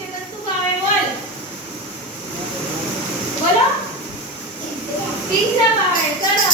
છે તો શું ભાવે બોલ બોલો પિઝા ભાવે સરસ